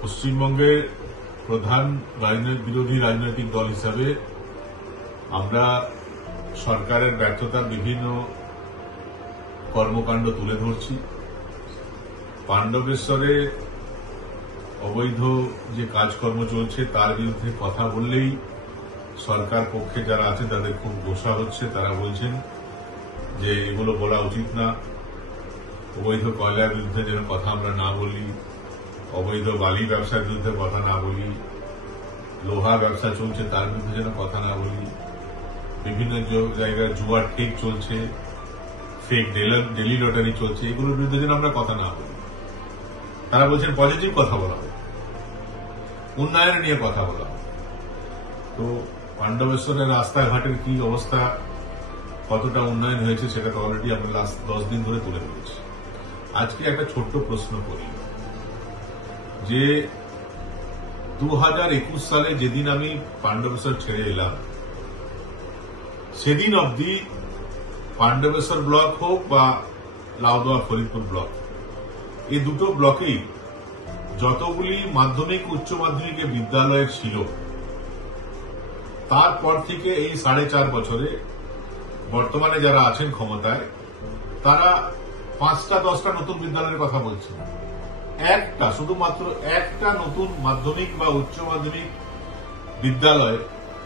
পশ্চিমবঙ্গের প্রধান বিরোধী রাজনৈতিক দল হিসাবে আমরা সরকারের ব্যর্থতার বিভিন্ন কর্মকাণ্ড তুলে ধরছি। পাণ্ডবেশ্বরে অবৈধ যে কাজকর্ম চলছে তার বিরুদ্ধে কথা বললেই সরকার পক্ষে যারা আছে তাদের খুব গোসা হচ্ছে। তারা বলছেন যে এগুলো বলা উচিত না, অবৈধ কয়লার বিরুদ্ধে যেন কথা আমরা না বলি, অবৈধ বালি ব্যবসার বিরুদ্ধে কথা না বলি, লোহা ব্যবসা চলছে তার বিরুদ্ধে যেন কথা না বলি, বিভিন্ন জায়গায় জুয়ার ঠেক চলছে, ফেক ডেলি লটারি চলছে, এগুলোর বিরুদ্ধে যেন আমরা কথা না বলি। তারা বলছেন পজিটিভ কথা বলা হবে, উন্নয়ন নিয়ে কথা বলা হবে। তো পাণ্ডবেশ্বরের রাস্তাঘাটের কি অবস্থা, কতটা উন্নয়ন হয়েছে সেটা তো অলরেডি আমরা লাস্ট 10 দিন ধরে তুলে ধরেছি। আজকে একটা ছোট্ট প্রশ্ন করি যে 2021 সালে যেদিন আমি পাণ্ডবেশ্বর ছেড়ে এলাম সেদিন অবধি পাণ্ডবেশ্বর ব্লক হোক বা লাউদোয়া ফরিদপুর ব্লক, এই দুটো ব্লকেই যতগুলি মাধ্যমিক উচ্চ মাধ্যমিকের বিদ্যালয় ছিল তারপর থেকে এই 4.5 বছরে বর্তমানে যারা আছেন ক্ষমতায় তারা 5টা-10টা নতুন বিদ্যালয়ের কথা বলছে। শুধুমাত্র একটা নতুন মাধ্যমিক বা উচ্চ মাধ্যমিক বিদ্যালয়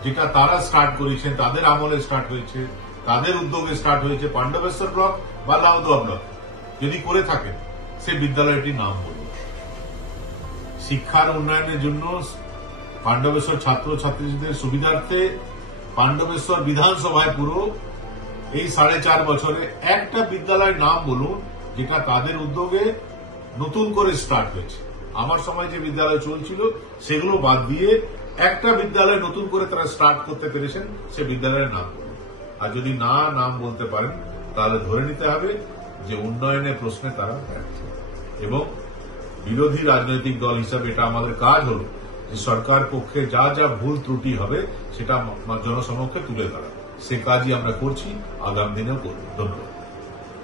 যেটা তারা স্টার্ট করেছেন, তাদের আমলে স্টার্ট হয়েছে, তাদের উদ্যোগে স্টার্ট হয়েছে পাণ্ডবেশ্বর ব্লক বা লাউদোয়া ব্লক, যদি করে থাকেন সে বিদ্যালয়টির নাম বলুন। শিক্ষার উন্নয়নের জন্য পাণ্ডবেশ্বর ছাত্রছাত্রীদের সুবিধার্থে পাণ্ডবেশ্বর বিধানসভায় পুরো এই 4.5 বছরে একটা বিদ্যালয়ের নাম বলুন যেটা তাদের উদ্যোগে নতুন করে স্টার্ট হয়েছে। আমার সময় যে বিদ্যালয় চলছিল সেগুলো বাদ দিয়ে একটা বিদ্যালয় নতুন করে তারা স্টার্ট করতে পেরেছেন, সে বিদ্যালয়ের নাম বলুন। আর যদি নাম বলতে পারেন তাহলে ধরে নিতে হবে যে উন্নয়নের প্রশ্নে তারা ব্যর্থ। এবং বিরোধী রাজনৈতিক দল হিসাবে এটা আমাদের কাজ হল যে সরকার পক্ষে যা যা ভুল ত্রুটি হবে সেটা জনসমক্ষে তুলে ধরা। সে কাজই আমরা করছি, আগামী দিনেও করব। ধন্যবাদ।